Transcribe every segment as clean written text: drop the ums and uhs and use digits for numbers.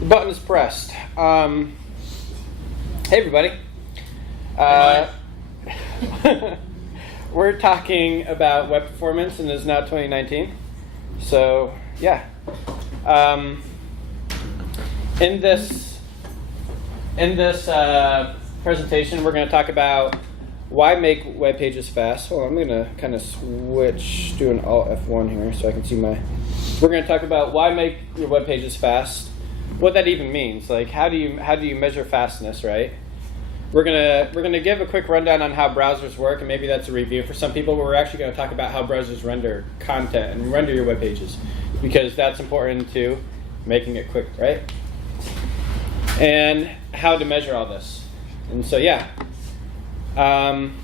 The button is pressed. Hey, everybody. We're talking about web performance, and it's now 2019. So, yeah. In this presentation, we're going to talk about why make web pages fast. Hold on, I'm going to kind of switch, do an Alt F1 here so I can see my... We're going to talk about why make your web pages fast, what that even means. Like, how do you measure fastness, right? We're gonna give a quick rundown on how browsers work, and maybe that's a review for some people, but we're actually going to talk about how browsers render content and render your web pages, because that's important to making it quick, right? And how to measure all this. And so, yeah. And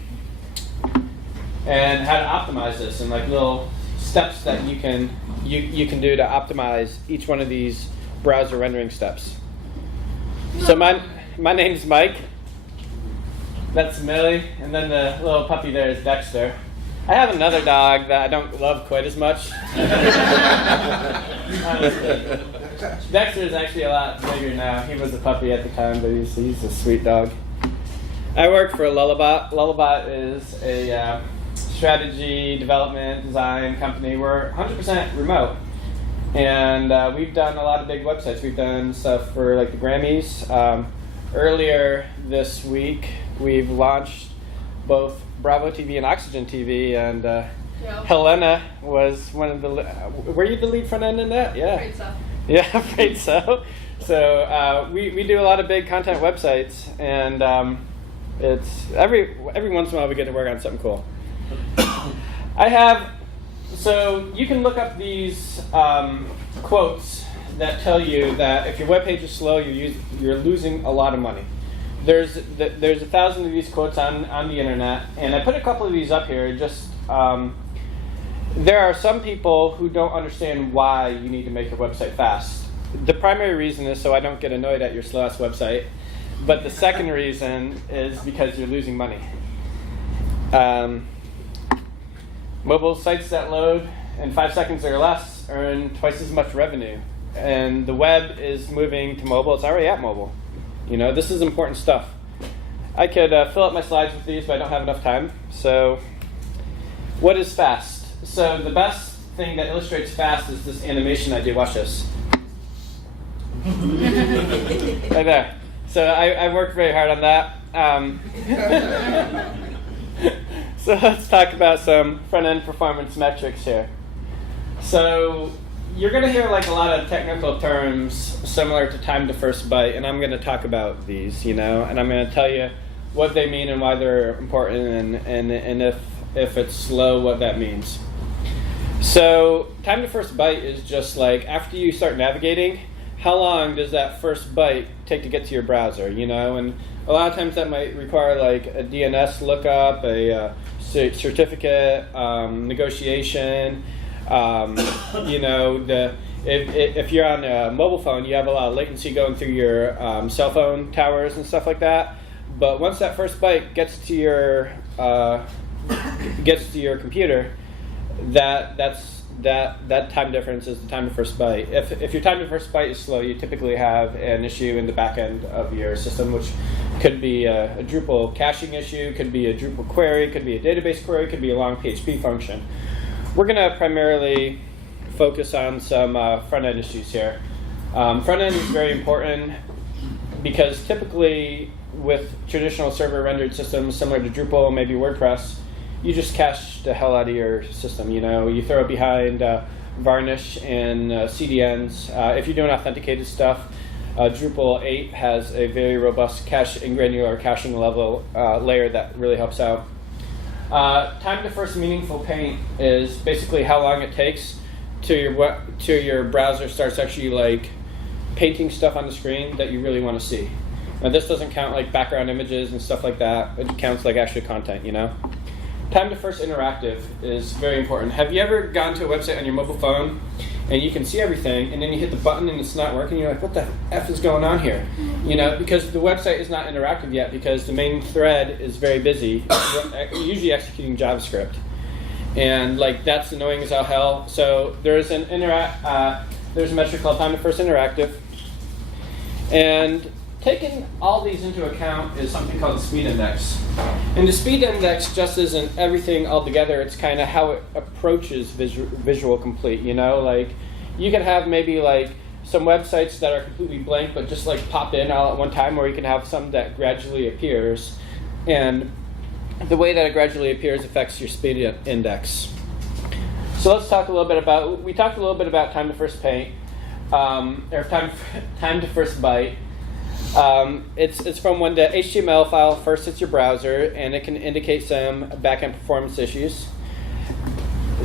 how to optimize this, and like little steps that you can do to optimize each one of these browser rendering steps. So my name's Mike. That's Millie, and then the little puppy there is Dexter. I have another dog that I don't love quite as much. Honestly. Dexter is actually a lot bigger now. He was a puppy at the time, but he's a sweet dog. I work for Lullabot. Lullabot is a strategy, development, design company. We're 100% remote. And we've done a lot of big websites. We've done stuff for like the Grammys. Earlier this week, we've launched both Bravo TV and Oxygen TV. And Helena was one of the... were you the lead front end in that? Yeah. Afraid so. Yeah, afraid so. So we do a lot of big content websites. And it's every once in a while we get to work on something cool. So you can look up these quotes that tell you that if your web page is slow, you're losing a lot of money. There's 1,000 of these quotes on the internet, and I put a couple of these up here. Just there are some people who don't understand why you need to make your website fast. The primary reason is so I don't get annoyed at your slow-ass website, but the second reason is because you're losing money. Mobile sites that load in 5 seconds or less earn twice as much revenue. And the web is moving to mobile. It's already at mobile. You know, this is important stuff. I could fill up my slides with these, but I don't have enough time. So what is fast? So the best thing that illustrates fast is this animation I do. Watch this. Right there. So I worked very hard on that. So let's talk about some front-end performance metrics here. So you're going to hear like a lot of technical terms similar to time to first byte, and I'm going to talk about these, and I'm going to tell you what they mean and why they're important, and if it's slow, what that means. So time to first byte is just like after you start navigating, how long does that first byte take to get to your browser, and a lot of times that might require like a DNS lookup, a certificate, negotiation. If you're on a mobile phone, you have a lot of latency going through your cell phone towers and stuff like that. But once that first byte gets to your computer, that time difference is the time to first byte. If your time to first byte is slow, you typically have an issue in the back end of your system, which could be a Drupal caching issue, could be a Drupal query, could be a database query, could be a long PHP function. We're going to primarily focus on some front-end issues here. Front-end is very important because typically with traditional server-rendered systems similar to Drupal, maybe WordPress, you just cache the hell out of your system. You throw it behind Varnish and CDNs. If you're doing authenticated stuff, Drupal 8 has a very robust cache and granular caching level layer that really helps out. Time to first meaningful paint is basically how long it takes till your browser starts actually like painting stuff on the screen that you really want to see. Now this doesn't count like background images and stuff like that. It counts like actual content, Time to first interactive is very important. Have you ever gone to a website on your mobile phone and you can see everything, and then you hit the button and it's not working? You're like, what the F is going on here? Because the website is not interactive yet because the main thread is very busy, usually executing JavaScript. And like that's annoying as all hell. So there's a metric called time to first interactive. And taking all these into account is something called the speed index. And the speed index just isn't everything altogether, it's kind of how it approaches visual complete, you know? Like, you can have maybe like some websites that are completely blank but just like pop in all at one time, or you can have some that gradually appears. And the way that it gradually appears affects your speed index. So let's talk a little bit about, we talked a little bit about time to first paint, or time to first byte. It's from when the HTML file first hits your browser, and it can indicate some backend performance issues.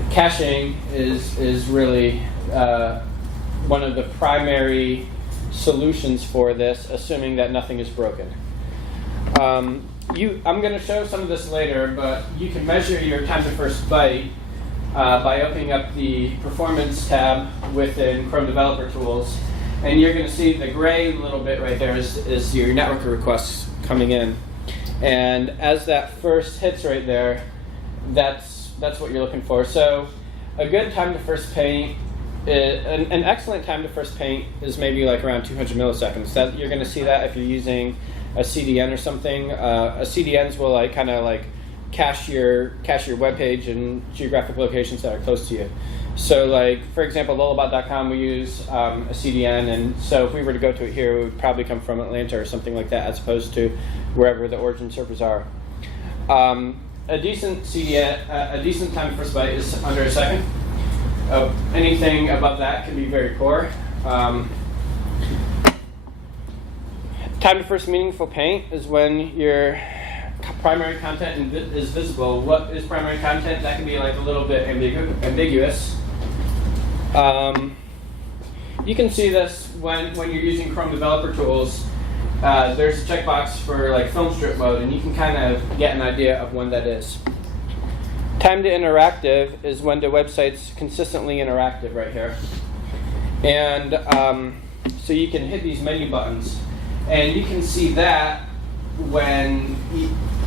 Caching is really one of the primary solutions for this, assuming that nothing is broken. I'm going to show some of this later, but you can measure your time to first byte by opening up the Performance tab within Chrome Developer Tools. And you're going to see the gray little bit right there is your network requests coming in. And as that first hits right there, that's what you're looking for. So a good time to first paint, an excellent time to first paint is maybe like around 200 milliseconds. That, you're going to see that if you're using a CDN or something. CDNs will like kind of like cache your web page in geographic locations that are close to you. So like, for example, Lullabot.com, we use a CDN, and so if we were to go to it here, it would probably come from Atlanta or something like that, as opposed to wherever the origin servers are. A decent CDN, a decent time to first byte is under a second. Anything above that can be very poor. Time to first meaningful paint is when your primary content is visible. What is primary content? That can be like a little bit ambiguous. You can see this when you're using Chrome Developer Tools. There's a checkbox for like film strip mode, and you can kind of get an idea of when that is. Time to interactive is when the website's consistently interactive right here. And so you can hit these menu buttons, and you can see that when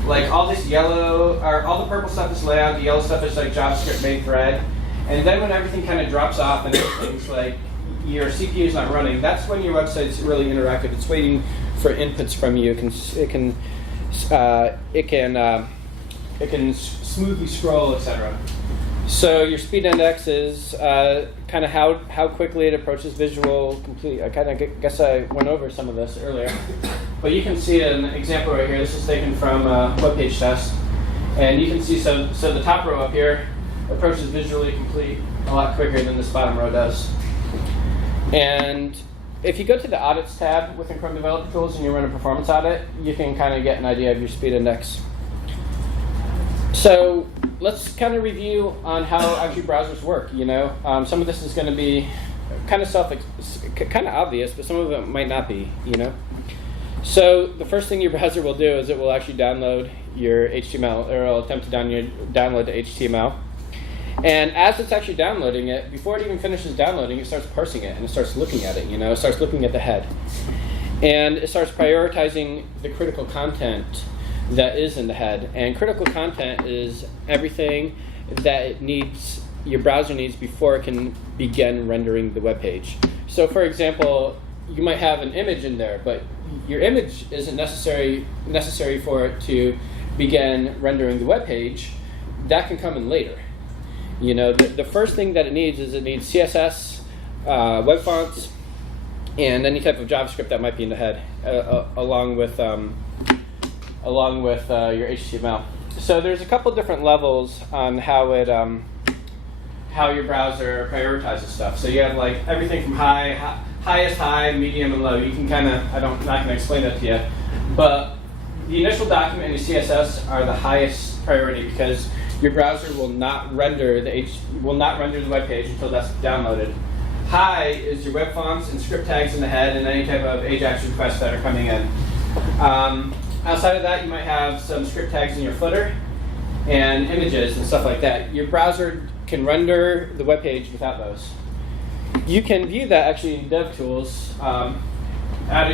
like all this yellow, or all the purple stuff is layout, the yellow stuff is like JavaScript main thread, and then when everything kind of drops off and everything's like your CPU is not running, that's when your website's really interactive. It's waiting for inputs from you. It can smoothly scroll, etc. So your speed index is kind of how quickly it approaches visual complete. I kind of guess I went over some of this earlier, but you can see an example right here. This is taken from web page test, and you can see so the top row up here approaches visually complete a lot quicker than this bottom row does. And if you go to the Audits tab within Chrome Developer Tools and you run a performance audit, you can kind of get an idea of your speed index. So let's kind of review on how actually browsers work. You know, some of this is going to be kind of obvious, but some of it might not be. You know, so the first thing your browser will do is it will actually download your HTML, or it'll attempt to download the HTML. And as it's actually downloading it, before it even finishes downloading, it starts parsing it and it starts looking at it. You know, it starts looking at the head, and it starts prioritizing the critical content that is in the head. And critical content is everything that it needs, your browser needs, before it can begin rendering the web page. So for example, you might have an image in there, but your image isn't necessary for it to begin rendering the web page. That can come in later. You know, the first thing that it needs is it needs CSS, web fonts, and any type of JavaScript that might be in the head, along with your HTML. So there's a couple different levels on how your browser prioritizes stuff. So you have like everything from highest high, medium, and low. You can kind of, I'm not going to explain that to you, but the initial document and the CSS are the highest priority because your browser will not render the web page until that's downloaded. High is your web fonts and script tags in the head and any type of AJAX requests that are coming in. Outside of that, you might have some script tags in your footer and images and stuff like that. Your browser can render the web page without those. You can view that actually in DevTools.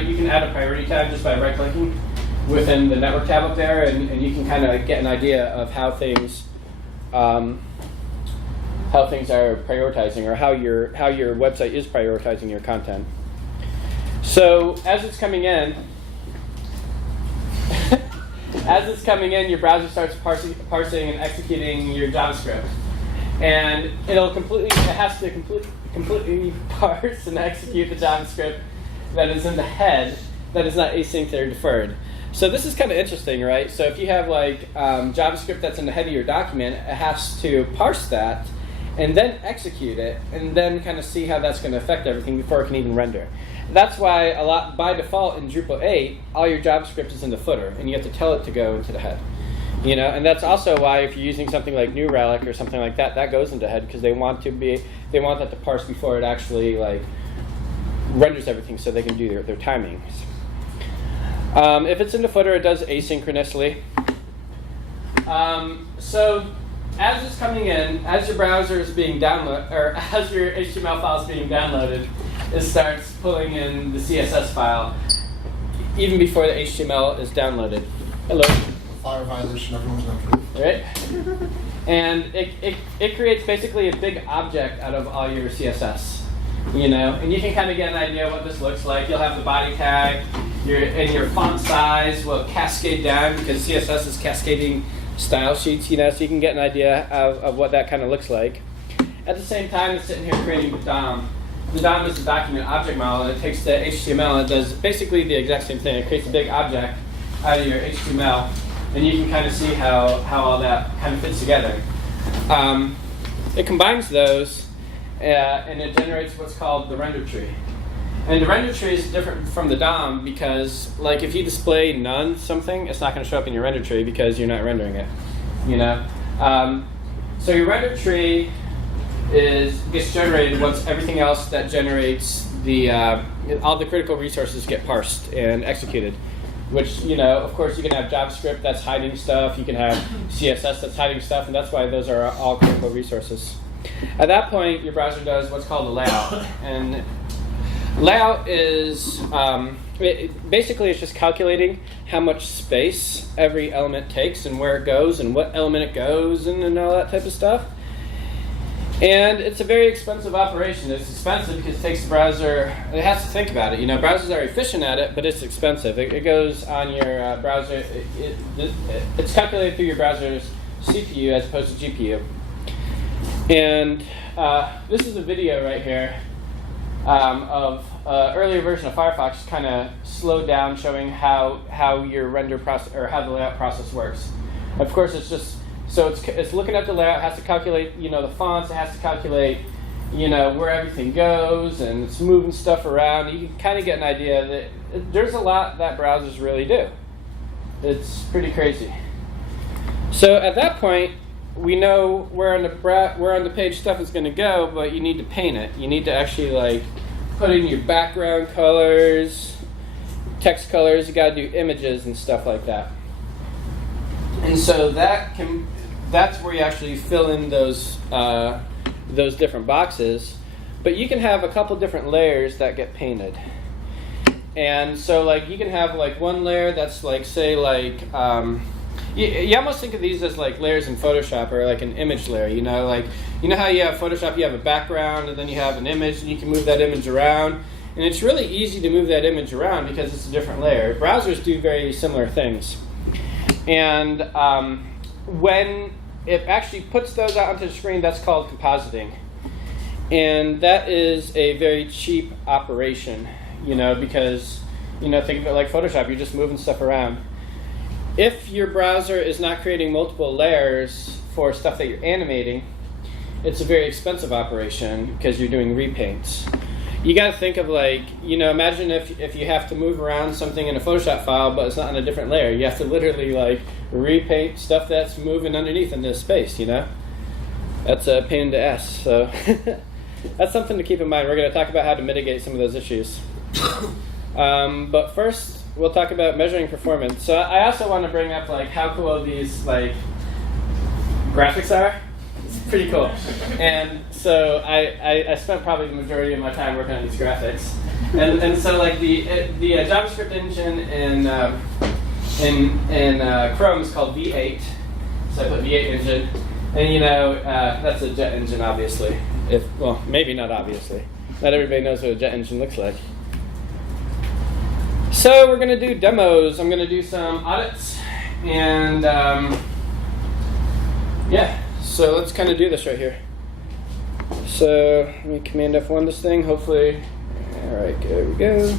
You can add a priority tab just by right-clicking within the network tab up there, and you can kind of get an idea of how things are prioritizing, or how your website is prioritizing your content. So as it's coming in, your browser starts parsing and executing your JavaScript, and it has to completely parse and execute the JavaScript that is in the head that is not async or deferred. So this is kind of interesting, right? So if you have like JavaScript that's in the head of your document, it has to parse that and then execute it and then kind of see how that's going to affect everything before it can even render. That's why by default in Drupal 8, all your JavaScript is in the footer, and you have to tell it to go into the head. And that's also why if you're using something like New Relic or something like that, that goes into head because they want that to parse before it actually like renders everything, so they can do their timings. If it's in the footer, it does asynchronously. So as it's coming in, as your browser is being downloaded, or as your HTML file is being downloaded, it starts pulling in the CSS file even before the HTML is downloaded. Hello. Fire violation, everyone's going to do. Right? And it creates basically a big object out of all your CSS. And you can kind of get an idea what this looks like. You'll have the body tag, and your font size will cascade down because CSS is cascading style sheets, so you can get an idea of what that kind of looks like. At the same time, it's sitting here creating the DOM. The DOM is the document object model, and it takes the HTML and does basically the exact same thing. It creates a big object out of your HTML, and you can kind of see how all that kind of fits together. It combines those, and it generates what's called the render tree. And the render tree is different from the DOM because, like, if you display none something, it's not going to show up in your render tree because you're not rendering it. So your render tree gets generated once everything else that generates all the critical resources get parsed and executed. Which, of course, you can have JavaScript that's hiding stuff. You can have CSS that's hiding stuff, and that's why those are all critical resources. At that point, your browser does what's called a layout. And layout is, basically it's just calculating how much space every element takes and where it goes and what element it goes and all that type of stuff. And it's a very expensive operation. It's expensive because it takes the browser, it has to think about it. Browsers are efficient at it, but it's expensive. It goes on your browser, it's calculated through your browser's CPU as opposed to GPU. And this is a video right here of an earlier version of Firefox kind of slowed down, showing how your render process, or how the layout process works. Of course, it's looking at the layout, it has to calculate, the fonts, it has to calculate, where everything goes, and it's moving stuff around. You can kind of get an idea that there's a lot that browsers really do. It's pretty crazy. So at that point, we know where on the page stuff is going to go, but you need to paint it. You need to actually put in your background colors, text colors. You got to do images and stuff like that. And so that's where you actually fill in those different boxes. But you can have a couple different layers that get painted. And so you can have one layer that's you almost think of these as layers in Photoshop, or an image layer. You know how you have Photoshop, you have a background and then you have an image and you can move that image around. And it's really easy to move that image around because it's a different layer. Browsers do very similar things. And when it actually puts those out onto the screen, that's called compositing. And that is a very cheap operation, because, think of it like Photoshop, you're just moving stuff around. If your browser is not creating multiple layers for stuff that you're animating, it's a very expensive operation because you're doing repaints. You got to think of imagine if you have to move around something in a Photoshop file, but it's not on a different layer. You have to literally repaint stuff that's moving underneath in this space. That's a pain in the ass. So that's something to keep in mind. We're going to talk about how to mitigate some of those issues. But first, we'll talk about measuring performance. So I also want to bring up how cool these graphics are. It's pretty cool. And so I spent probably the majority of my time working on these graphics. And so the JavaScript engine in Chrome is called V8. So I put V8 engine. And that's a jet engine, obviously. Maybe not obviously. Not everybody knows what a jet engine looks like. So we're going to do demos. I'm going to do some audits. And yeah, so let's kind of do this right here. So let me Command F1 this thing, hopefully. All right, there we go.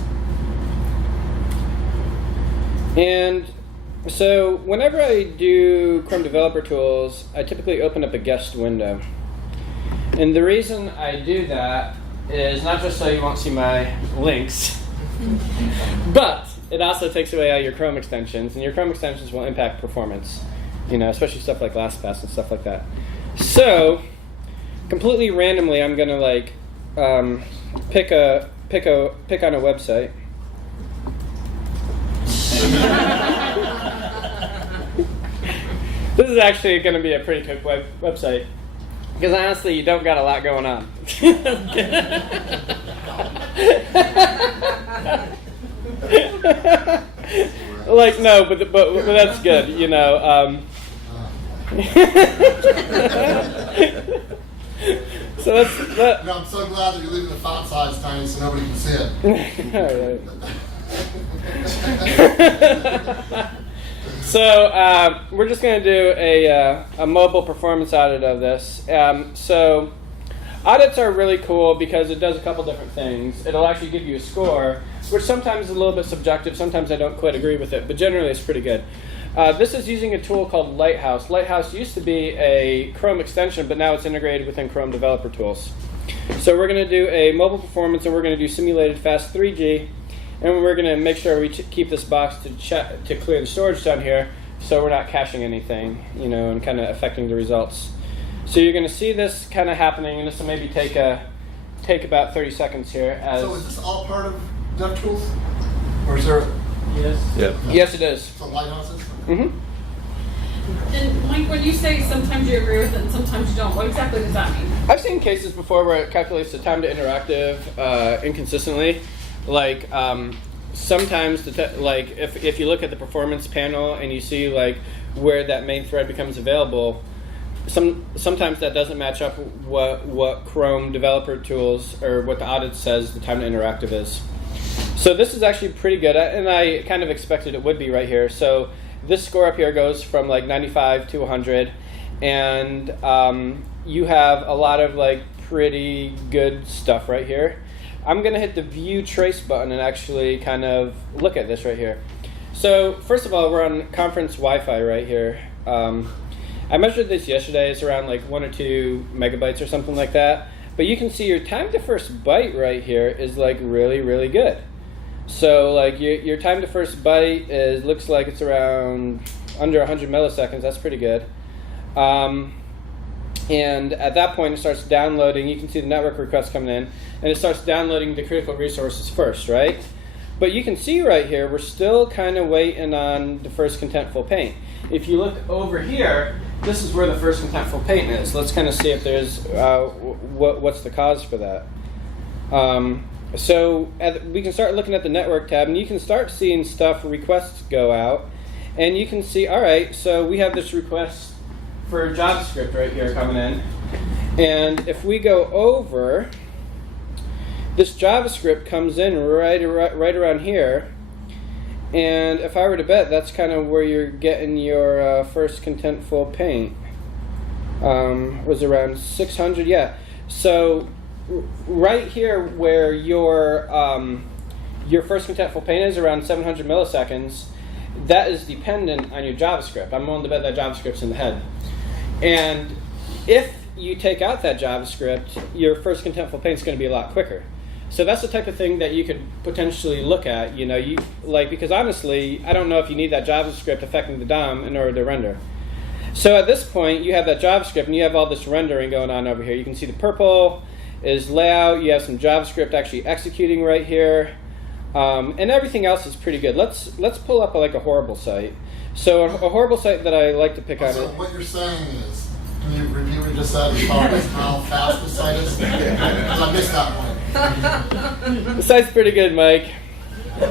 And so whenever I do Chrome Developer Tools, I typically open up a guest window. And the reason I do that is not just so you won't see my links, but it also takes away all your Chrome extensions, and your Chrome extensions will impact performance, especially stuff like LastPass and stuff like that. So completely randomly, I'm gonna pick on a website. This is actually going to be a pretty quick website, because honestly, you don't got a lot going on. No, but that's good, So that's that. I'm so glad that you're leaving the font size tiny so nobody can see it. All right. So we're just going to do a mobile performance audit of this. So audits are really cool because it does a couple different things. It'll actually give you a score, which sometimes is a little bit subjective. Sometimes I don't quite agree with it, but generally it's pretty good. This is using a tool called Lighthouse. Lighthouse used to be a Chrome extension, but now it's integrated within Chrome Developer Tools. So we're going to do a mobile performance, and we're going to do simulated fast 3G. And we're going to make sure we keep this box to clear the storage down here, so we're not caching anything, and kind of affecting the results. So you're going to see this kind of happening, and this will maybe take about 30 seconds here. So is this all part of DevTools? Or is there... Yes. Yep. Yes, it is. So Lighthouse is? Mm-hmm. And Mike, when you say sometimes you agree with it and sometimes you don't, what exactly does that mean? I've seen cases before where it calculates the time to interactive inconsistently. Sometimes, if you look at the performance panel and you see where that main thread becomes available, sometimes that doesn't match up what Chrome Developer Tools or what the audit says the time to interactive is. So this is actually pretty good, and I kind of expected it would be right here. So this score up here goes from 95 to 100, and you have a lot of pretty good stuff right here. I'm going to hit the View Trace button and actually kind of look at this right here. So first of all, we're on conference Wi-Fi right here. I measured this yesterday. It's around 1 or 2 megabytes or something like that. But you can see your time to first byte right here is really, really good. So your time to first byte looks like it's around under 100 milliseconds. That's pretty good. And at that point, it starts downloading. You can see the network requests coming in, and it starts downloading the critical resources first, right? But you can see right here, we're still kind of waiting on the first contentful paint. If you look over here, this is where the first contentful paint is. Let's kind of see if there's what's the cause for that. So we can start looking at the network tab, and you can start seeing requests go out, and you can see, all right, so we have this request for JavaScript right here coming in, and if we go over, this JavaScript comes in right around here, and if I were to bet, that's kind of where you're getting your first contentful paint. Was around 600, yeah. So right here where your first contentful paint is around 700 milliseconds, that is dependent on your JavaScript. I'm willing to bet that JavaScript's in the head. And if you take out that JavaScript, your first contentful paint is going to be a lot quicker. So that's the type of thing that you could potentially look at, because honestly, I don't know if you need that JavaScript affecting the DOM in order to render. So at this point, you have that JavaScript, and you have all this rendering going on over here. You can see the purple is layout. You have some JavaScript actually executing right here, and everything else is pretty good. Let's pull up a horrible site. So a horrible site that I like to pick on. So what you're saying is, can you review what you just said as far as how fast the site is? Because I missed that one. The site's pretty good, Mike. You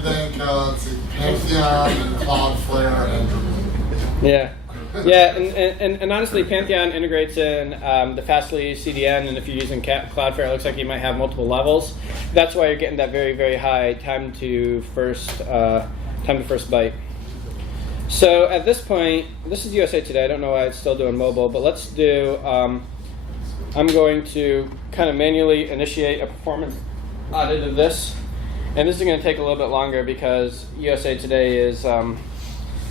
think, let's see, Pantheon and Cloudflare and Drupal. Yeah. Yeah, and honestly, Pantheon integrates in the Fastly CDN, and if you're using Cloudflare, it looks like you might have multiple levels. That's why you're getting that very, very high time to first byte. So at this point, this is USA Today. I don't know why it's still doing mobile, but let's do. I'm going to kind of manually initiate a performance audit of this, and this is going to take a little bit longer because USA Today is.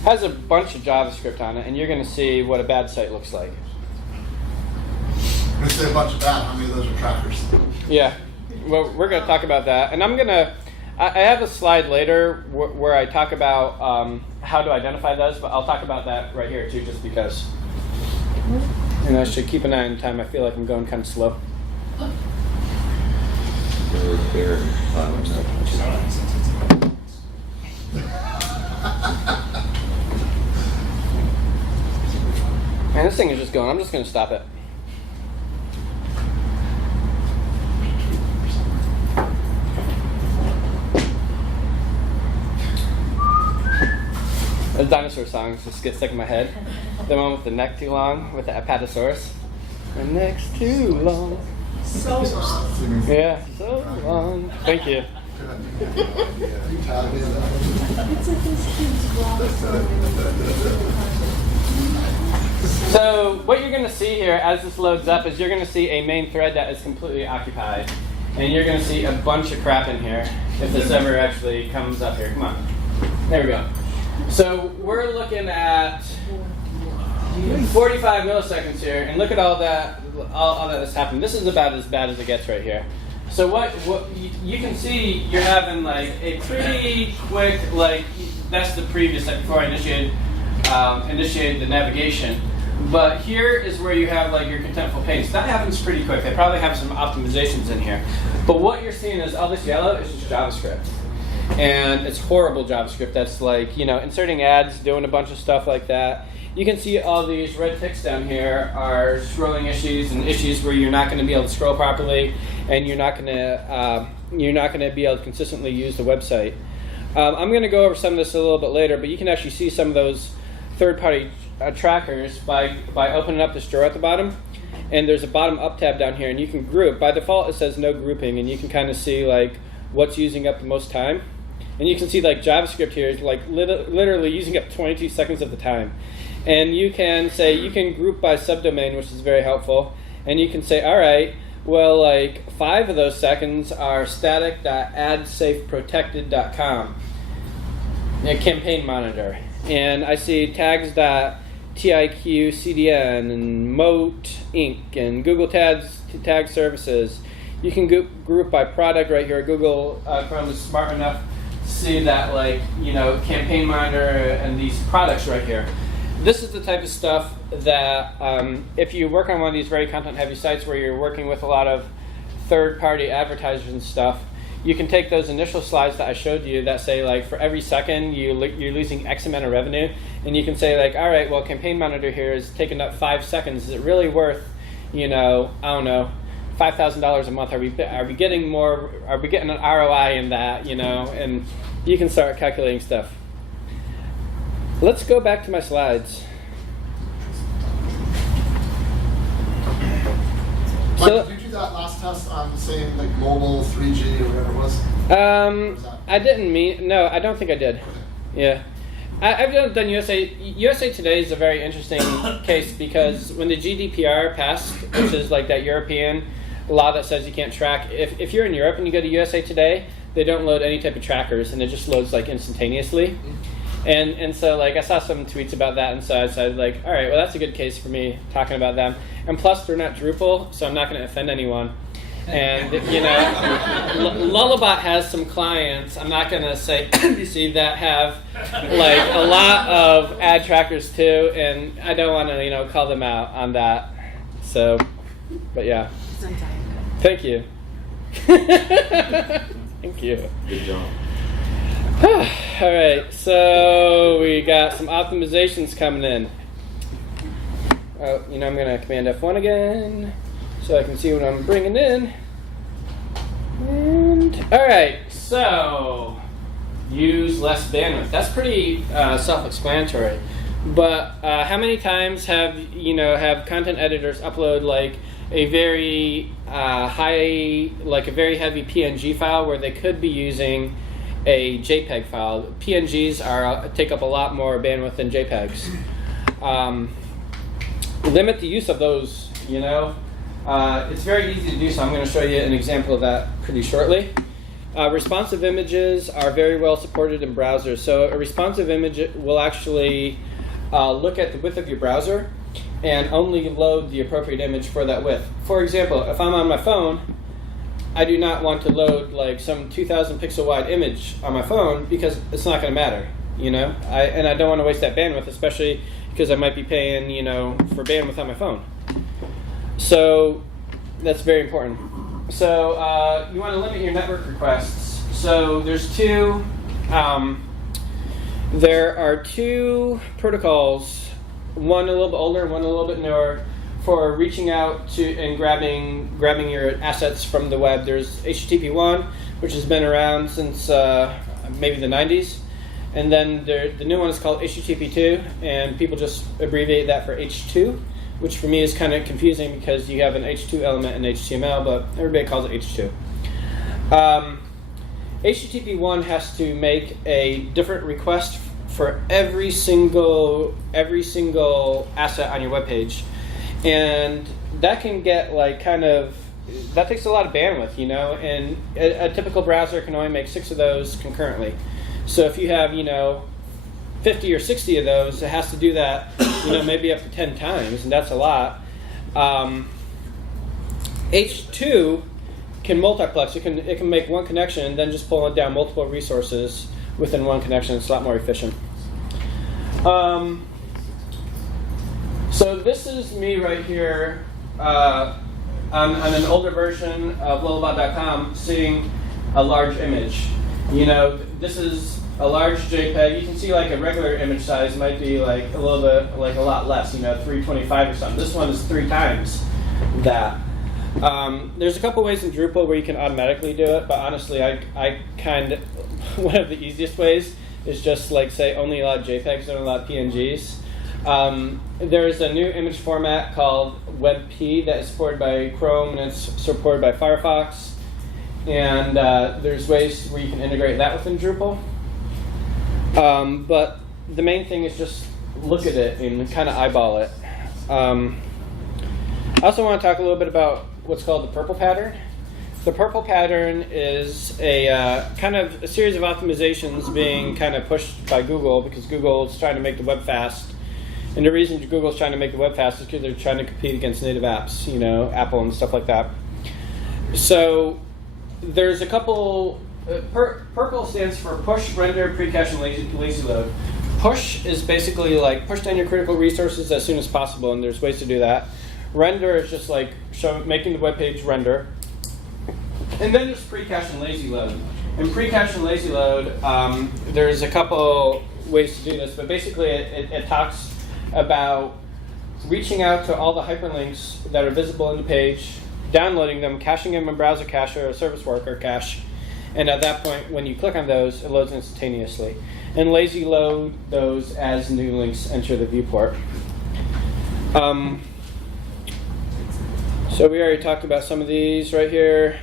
Has a bunch of JavaScript on it, and you're going to see what a bad site looks like. When you say a bunch of bad, how many of those are trackers? Yeah, well, we're going to talk about that. And I have a slide later where I talk about how to identify those, but I'll talk about that right here too, just because. And I should keep an eye on time. I feel like I'm going kind of slow. Man, this thing is just going. I'm just going to stop it. The dinosaur songs just get stuck in my head. The one with the neck too long, with the Apatosaurus. The neck's too long. So long. Yeah, so long. Thank you. So what you're going to see here as this loads up is you're going to see a main thread that is completely occupied. And you're going to see a bunch of crap in here if this ever actually comes up here. Come on. There we go. So we're looking at 45 milliseconds here, and look at all that that's happened. This is about as bad as it gets right here. So what you can see, you're having like a pretty quick, like that's the previous step before I initiated the navigation. But here is where you have like your contentful pages. That happens pretty quick. They probably have some optimizations in here. But what you're seeing is all this yellow is just JavaScript. And it's horrible JavaScript. That's like, inserting ads, doing a bunch of stuff like that. You can see all these red ticks down here are scrolling issues and issues where you're not going to be able to scroll properly, and you're not going to be able to consistently use the website. I'm going to go over some of this a little bit later, but you can actually see some of those third-party trackers by opening up this drawer at the bottom. And there's a bottom up tab down here, and you can group. By default, it says no grouping, and you can kind of see like what's using up the most time. And you can see like JavaScript here is like literally using up 22 seconds of the time. And you can say, you can group by subdomain, which is very helpful. And you can say, all right, well, like 5 of those seconds are static.adsafeprotected.com, campaign monitor. And I see tags.tiq cdn and moat inc and Google tags tag services. You can group by product right here. Google Chrome is smart enough to see that, like, campaign monitor and these products right here. This is the type of stuff that if you work on one of these very content-heavy sites where you're working with a lot of third-party advertisers and stuff, you can take those initial slides that I showed you that say, like, for every second you're losing X amount of revenue, and you can say, like, all right, well, campaign monitor here is taking up 5 seconds. Is it really worth, I don't know, $5,000 a month? Are we getting more? Are we getting an ROI in that? And you can start calculating stuff. Let's go back to my slides. Mike, did you do that last test on the same like mobile 3G or whatever it was? I didn't No, I don't think I did. Yeah. I've done USA. USA Today is a very interesting case because when the GDPR passed, which is like that European law that says you can't track, if you're in Europe and you go to USA Today, they don't load any type of trackers, and it just loads like instantaneously. And so like I saw some tweets about that, and so I decided like, all right, well that's a good case for me talking about them. And plus they're not Drupal, so I'm not going to offend anyone. And Lullabot has some clients, I'm not going to say NBC, that have like a lot of ad trackers too, and I don't want to call them out on that. So, but yeah. Thank you. Thank you. Good job. All right, so we got some optimizations coming in. Oh, I'm going to Command F1 again so I can see what I'm bringing in. And all right, so use less bandwidth. That's pretty self-explanatory. But how many times have content editors upload like a very a very heavy PNG file where they could be using a JPEG file? PNGs take up a lot more bandwidth than JPEGs. Limit the use of those. It's very easy to do so. I'm going to show you an example of that pretty shortly. Responsive images are very well supported in browsers. So a responsive image will actually look at the width of your browser and only load the appropriate image for that width. For example, if I'm on my phone, I do not want to load like some 2,000 pixel wide image on my phone because it's not going to matter, and I don't want to waste that bandwidth, especially because I might be paying, for bandwidth on my phone. So that's very important. So you want to limit your network requests. So there's two. There are two protocols, one a little bit older, one a little bit newer, for reaching out to and grabbing your assets from the web. There's HTTP1, which has been around since maybe the 90s, and then the new one is called HTTP2, and people just abbreviate that for H2, which for me is kind of confusing because you have an H2 element in HTML, but everybody calls it H2. HTTP1 has to make a different request for every single asset on your web page, and that can get that takes a lot of bandwidth, and a typical browser can only make 6 of those concurrently. So if you have 50 or 60 of those, it has to do that maybe up to 10 times, and that's a lot. H2 can multiplex. It can make one connection and then just pull down multiple resources within one connection. It's a lot more efficient. So this is me right here on an older version of Lullabot.com seeing a large image. This is a large JPEG. You can see like a regular image size might be like a little bit, like a lot less, 325 or something. This one is 3 times that. There's a couple ways in Drupal where you can automatically do it, but honestly, I one of the easiest ways is just say only allow JPEGs, don't allow PNGs. There's a new image format called WebP that is supported by Chrome and it's supported by Firefox, and there's ways where you can integrate that within Drupal. But the main thing is just look at it and kind of eyeball it. I also want to talk a little bit about what's called the purple pattern. The purple pattern is a kind of a series of optimizations being kind of pushed by Google because Google is trying to make the web fast. And the reason Google is trying to make the web fast is because they're trying to compete against native apps, Apple and stuff like that. So there's a couple. Purple stands for push, render, precache, and lazy load. Push is basically push down your critical resources as soon as possible, and there's ways to do that. Render is just making the web page render. And then there's precache and lazy load. In precache and lazy load, there's a couple ways to do this, but basically it talks about reaching out to all the hyperlinks that are visible in the page, downloading them, caching them in browser cache or a service worker cache, and at that point, when you click on those, it loads instantaneously. And lazy load those as new links enter the viewport. So we already talked about some of these right here.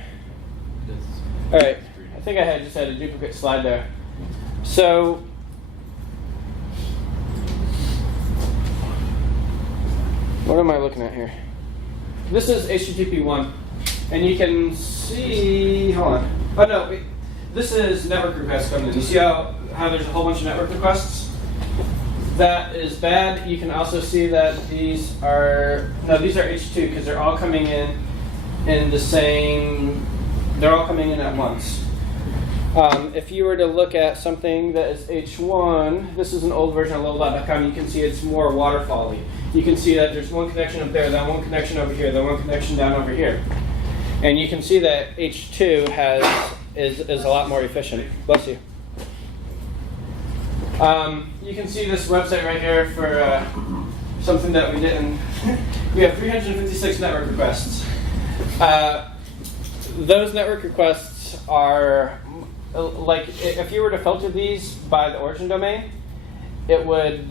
All right, I think I just had a duplicate slide there. So what am I looking at here? This is HTTP1, and you can see, hold on. Oh no, wait. This is network requests coming in. You see how there's a whole bunch of network requests? That is bad. You can also see that these are H2 because they're all coming in the same, they're all coming in at once. If you were to look at something that is H1, this is an old version of Lullabot.com, you can see it's more waterfall-y. You can see that there's one connection up there, then one connection over here, then one connection down over here. And you can see that H2 is a lot more efficient. Bless you. You can see this website right here for something that we didn't. We have 356 network requests. Those network requests are if you were to filter these by the origin domain, it would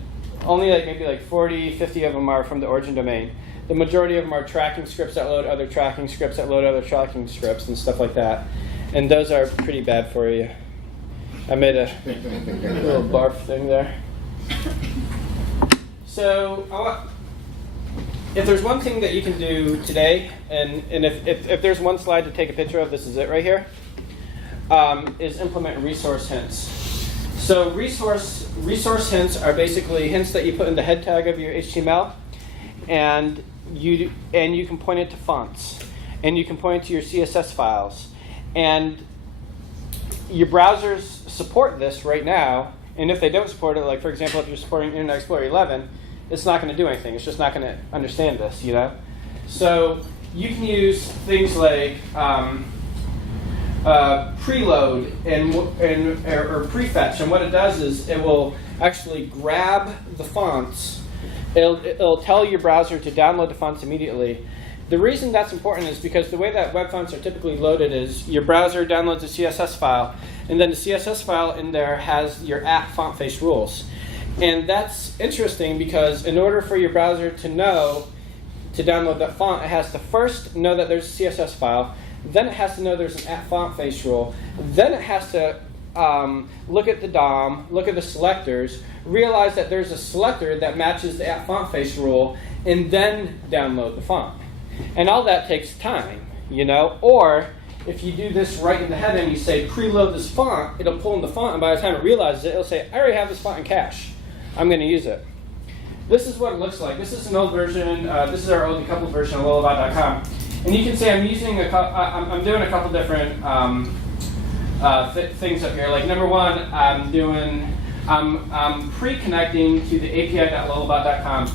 only like maybe like 40, 50 of them are from the origin domain. The majority of them are tracking scripts that load other tracking scripts that load other tracking scripts and stuff like that. And those are pretty bad for you. I made a little barf thing there. So if there's one thing that you can do today, and if there's one slide to take a picture of, this is it right here, is implement resource hints. So resource hints are basically hints that you put in the head tag of your HTML, and you can point it to fonts, and you can point it to your CSS files, and your browsers support this right now. And if they don't support it, like for example, if you're supporting Internet Explorer 11, it's not going to do anything. It's just not going to understand this, you know. So you can use things like preload or prefetch, and what it does is it will actually grab the fonts. It'll tell your browser to download the fonts immediately. The reason that's important is because the way that web fonts are typically loaded is your browser downloads a CSS file, and then the CSS file in there has your font face rules. And that's interesting because in order for your browser to know to download that font, it has to first know that there's a CSS file, then it has to know there's an @font face rule, then it has to look at the DOM, look at the selectors, realize that there's a selector that matches the @font face rule, and then download the font. And all that takes time, you know. Or if you do this right in the head and you say preload this font, it'll pull in the font, and by the time it realizes it, it'll say, I already have this font in cache. I'm going to use it. This is what it looks like. This is an old version. This is our old decoupled version of Lullabot.com. And you can see I'm using I'm doing a couple different things up here. Like number one, I'm pre-connecting to the API.lullabot.com,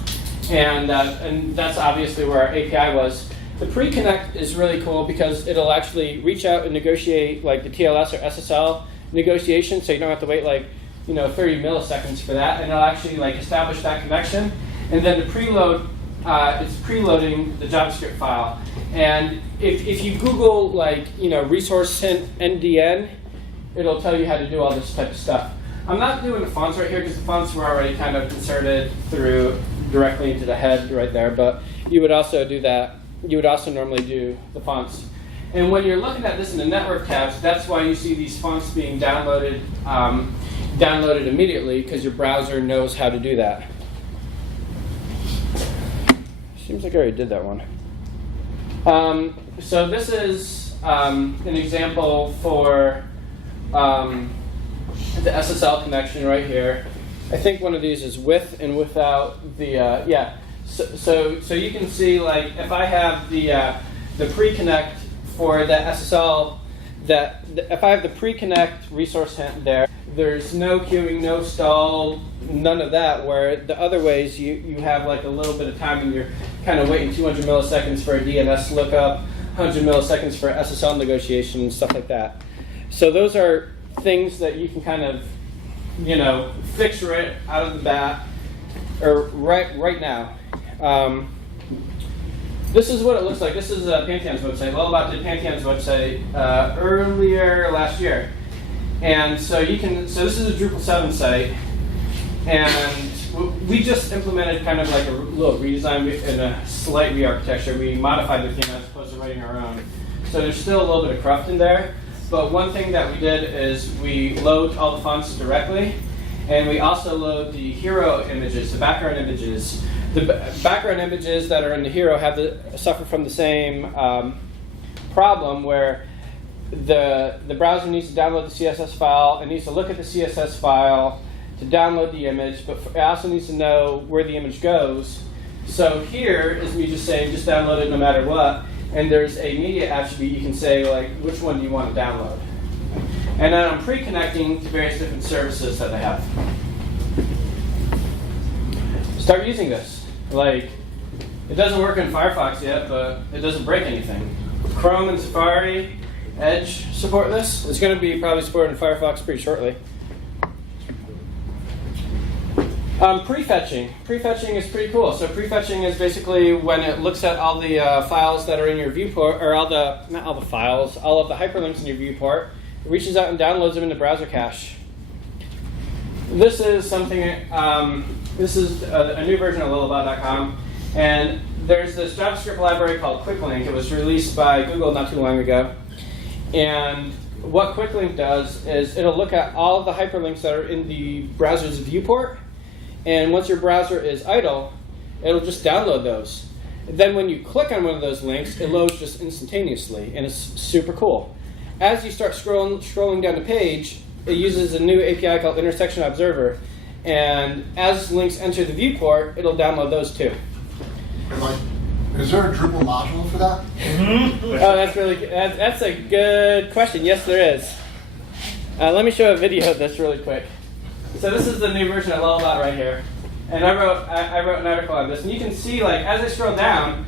and that's obviously where our API was. The pre-connect is really cool because it'll actually reach out and negotiate like the TLS or SSL negotiation, so you don't have to wait like 30 milliseconds for that, and it'll actually like establish that connection. And then the preload, it's preloading the JavaScript file. And if you Google like resource hint NDN, it'll tell you how to do all this type of stuff. I'm not doing the fonts right here because the fonts were already kind of inserted through directly into the head right there. But you would also do that. You would also normally do the fonts. And when you're looking at this in the network tabs, that's why you see these fonts being downloaded immediately, because your browser knows how to do that. Seems like I already did that one. So this is an example for the SSL connection right here. I think one of these is with and without the So you can see like if I have the pre-connect for the SSL, if I have the pre-connect resource hint there, there's no queuing, no stall, none of that, where the other ways you have like a little bit of time and you're kind of waiting 200 milliseconds for a DNS lookup, 100 milliseconds for SSL negotiation and stuff like that. So those are things that you can kind of, fix right out of the bat, or right now. This is what it looks like. This is Pantheon's website. Lullabot did Pantheon's website earlier last year. And so so this is a Drupal 7 site, and we just implemented kind of like a little redesign and a slight re-architecture. We modified the theme as opposed to writing our own. So there's still a little bit of cruft in there, but one thing that we did is we load all the fonts directly, and we also load the hero images, the background images. The background images that are in the hero suffer from the same problem, where the browser needs to download the CSS file. It needs to look at the CSS file to download the image, but it also needs to know where the image goes. So here is me just saying, just download it no matter what. And there's a media attribute. You can say, like, which one do you want to download? And then I'm pre-connecting to various different services that they have. Start using this. Like, it doesn't work in Firefox yet, but it doesn't break anything. Chrome and Safari, Edge support this. It's going to be probably supported in Firefox pretty shortly. Prefetching. Prefetching is pretty cool. So prefetching is basically when it looks at all the files that are in your viewport, or not all the files, all of the hyperlinks in your viewport, it reaches out and downloads them in the browser cache. this is something, this is a new version of Lullabot.com, and there's this JavaScript library called QuickLink. It was released by Google not too long ago. And what QuickLink does is it'll look at all of the hyperlinks that are in the browser's viewport, and once your browser is idle, it'll just download those. Then when you click on one of those links, it loads just instantaneously, and it's super cool. As you start scrolling down the page, it uses a new API called Intersection Observer, and as links enter the viewport, it'll download those too. Is there a Drupal module for that? Oh, that's a good question. Yes, there is. Let me show a video of this really quick. So this is the new version of Lullabot right here, and I wrote an article on this, and you can see, like, as I scroll down,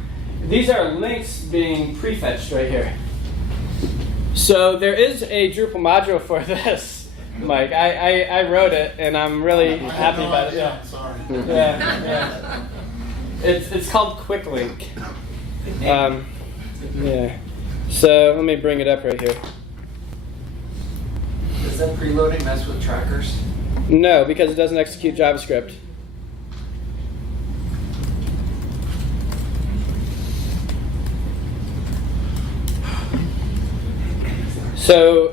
these are links being prefetched right here. So there is a Drupal module for this, Mike. I wrote it, and I'm really happy about it. Yeah, sorry. Yeah. It's called QuickLink. Yeah. So let me bring it up right here. Does that preloading mess with trackers? No, because it doesn't execute JavaScript. So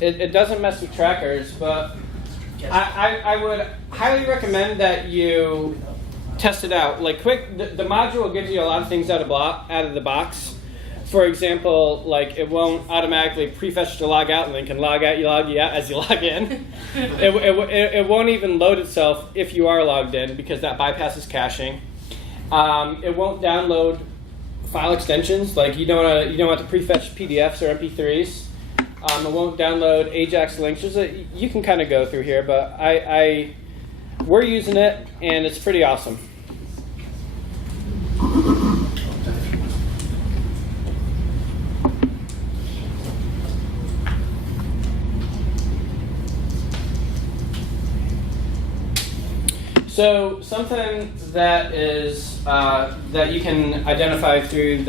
it doesn't mess with trackers, but I would highly recommend that you test it out. Like the module gives you a lot of things out of the box. For example, like it won't automatically prefetch the log out link and log you out as you log in. It won't even load itself if you are logged in because that bypasses caching. It won't download file extensions. Like you don't want to prefetch PDFs or MP3s. It won't download Ajax links. You can kind of go through here, but we're using it and it's pretty awesome. So something that is that you can identify through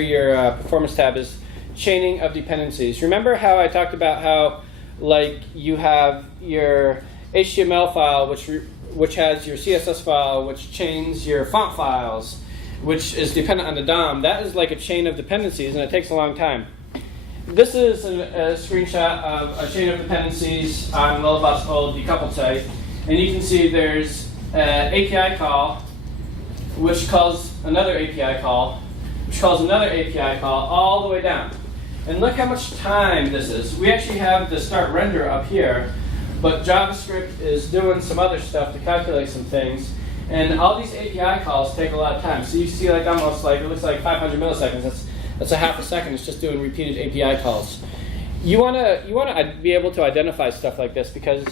your performance tab is chaining of dependencies. Remember how I talked about how, like, you have your HTML file, which has your CSS file, which chains your font files, which is dependent on the DOM. That is like a chain of dependencies, and it takes a long time. This is a screenshot of a chain of dependencies on Lullabot's old decoupled site, and you can see there's an API call, which calls another API call, which calls another API call, all the way down. And look how much time this is. We actually have the start render up here, but JavaScript is doing some other stuff to calculate some things. And all these API calls take a lot of time. So you see, like, almost like, it looks like 500 milliseconds. That's a half a second. It's just doing repeated API calls. You want to be able to identify stuff like this because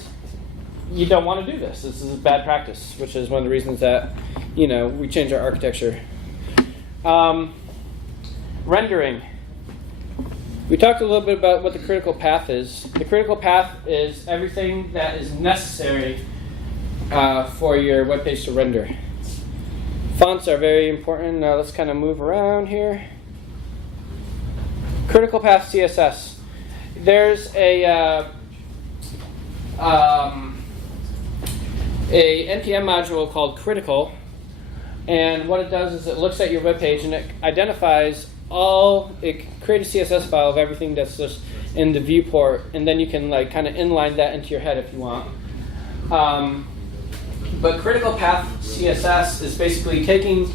you don't want to do this. This is bad practice, which is one of the reasons that, we change our architecture. Rendering. We talked a little bit about what the critical path is. The critical path is everything that is necessary for your web page to render. Fonts are very important. Now let's kind of move around here. Critical path CSS. There's a NPM module called Critical, and what it does is it looks at your web page and it identifies it creates a CSS file of everything that's just in the viewport, and then you can like kind of inline that into your head if you want. But critical path CSS is basically taking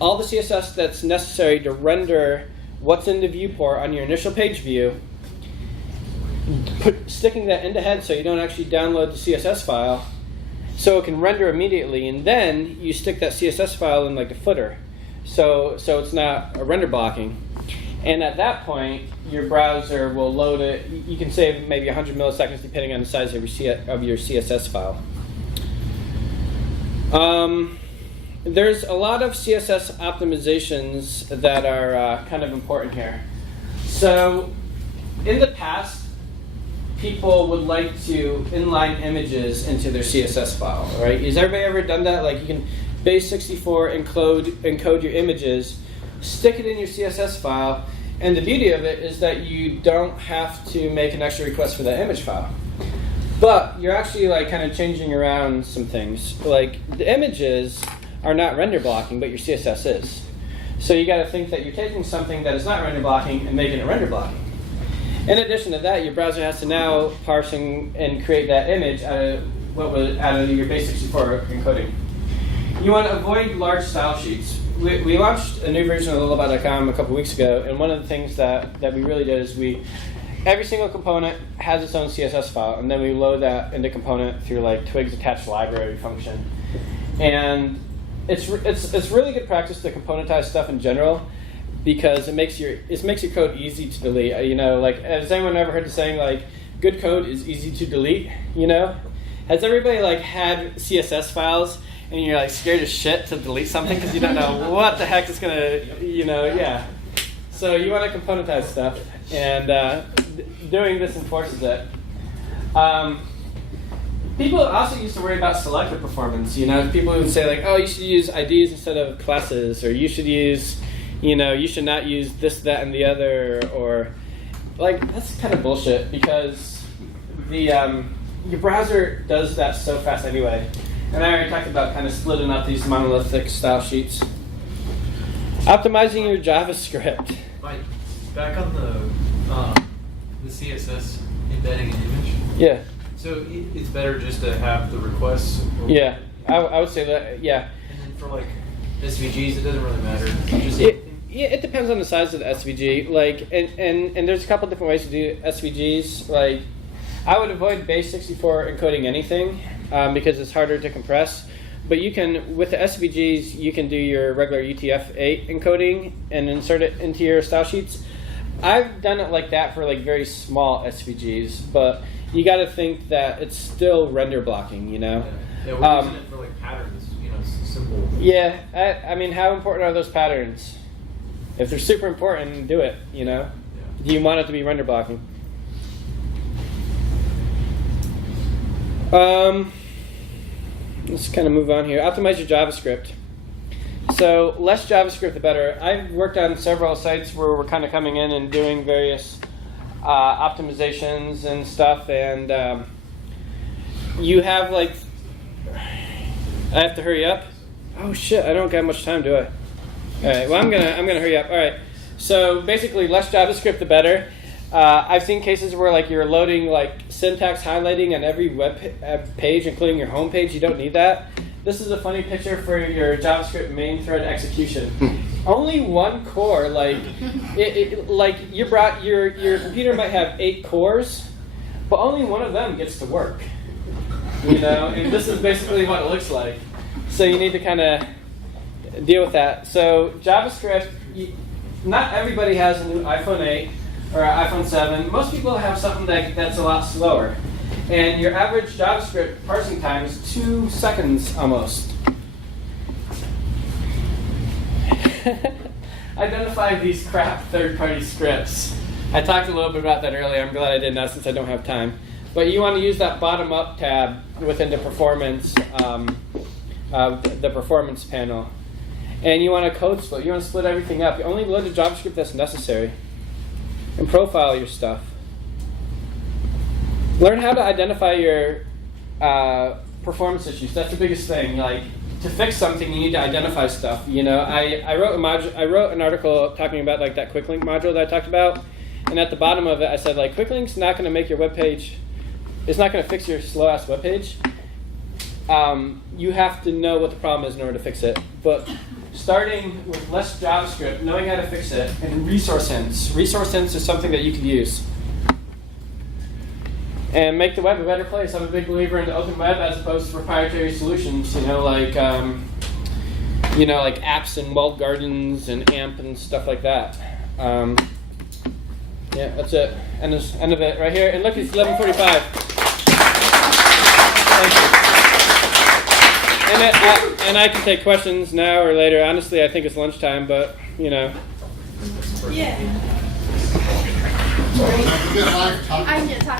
all the CSS that's necessary to render what's in the viewport on your initial page view, sticking that into head so you don't actually download the CSS file, so it can render immediately, and then you stick that CSS file in like the footer. So it's not a render blocking. And at that point, your browser will load it. You can save maybe 100 milliseconds depending on the size of your CSS file. There's a lot of CSS optimizations that are kind of important here. So in the past, people would like to inline images into their CSS file, right? Has everybody ever done that? Like you can base64 encode your images, stick it in your CSS file, and the beauty of it is that you don't have to make an extra request for that image file. But you're actually like kind of changing around some things. Like the images are not render blocking, but your CSS is. So you got to think that you're taking something that is not render blocking and making it render blocking. In addition to that, your browser has to now parse and create that image out of your base 64 encoding. You want to avoid large style sheets. We launched a new version of Lullabot.com a couple weeks ago, and one of the things that we really did is every single component has its own CSS file, and then we load that into component through like Twig's attached library function. And it's really good practice to componentize stuff in general, because it makes your code easy to delete. You know, like, has anyone ever heard the saying like, good code is easy to delete? You know, has everybody like had CSS files and you're like scared as shit to delete something because you don't know what the heck is gonna, you know, yeah. So you want to componentize stuff, and doing this enforces it. People also used to worry about selector performance. You know, people would say like, oh, you should use IDs instead of classes, or you should use, you know, you should not use this, that, and the other, or like that's kind of bullshit, because the your browser does that so fast anyway. And I already talked about kind of splitting up these monolithic style sheets. Optimizing your JavaScript. Mike, back on the CSS embedding an image. Yeah. So it's better just to have the requests. Yeah, I would say that. Yeah. And then for like SVGs, it doesn't really matter. Just it depends on the size of the SVG. Like, and there's a couple different ways to do SVGs. Like, I would avoid base 64 encoding anything because it's harder to compress. But you can, with the SVGs, you can do your regular UTF-8 encoding and insert it into your style sheets. I've done it like that for like very small SVGs, but you got to think that it's still render blocking, you know. Yeah, we're using it for like patterns, you know, simple. Yeah, I mean, how important are those patterns? If they're super important, do it, you know. Yeah. Do you want it to be render blocking? Let's kind of move on here. Optimize your JavaScript. So less JavaScript, the better. I've worked on several sites where we're kind of coming in and doing various optimizations and stuff, and you have like, I have to hurry up. Oh shit! I don't got much time, do I? All right. Well, I'm gonna hurry up. All right. So basically, less JavaScript, the better. I've seen cases where like you're loading like syntax highlighting on every web page, including your home page. You don't need that. This is a funny picture for your JavaScript main thread execution. Only one core, like like your computer might have 8 cores, but only one of them gets to work. You know, and this is basically what it looks like. So you need to kind of deal with that. So JavaScript, not everybody has a new iPhone 8 or iPhone 7. Most people have something that's a lot slower. And your average JavaScript parsing time is 2 seconds almost. Identify these crap third-party scripts. I talked a little bit about that earlier. I'm glad I did now since I don't have time. But you want to use that bottom-up tab within the performance panel. And you want to code split. You want to split everything up. You only load the JavaScript that's necessary. And profile your stuff. Learn how to identify your performance issues. That's the biggest thing. Like, to fix something, you need to identify stuff. You know, I wrote an article talking about like that quick link module that I talked about, and at the bottom of it, I said like quick link's not going to make your web page. It's not going to fix your slow ass web page. You have to know what the problem is in order to fix it. But starting with less JavaScript, knowing how to fix it, and resource hints. Resource hints is something that you can use. And make the web a better place. I'm a big believer in the open web as opposed to proprietary solutions. You know, like apps and walled gardens and AMP and stuff like that. Yeah, that's it. End of it right here. And look, it's 11:45. Thank you. And I can take questions now or later. Honestly, I think it's lunchtime, but you know. Yeah. Good live talk. I can talk.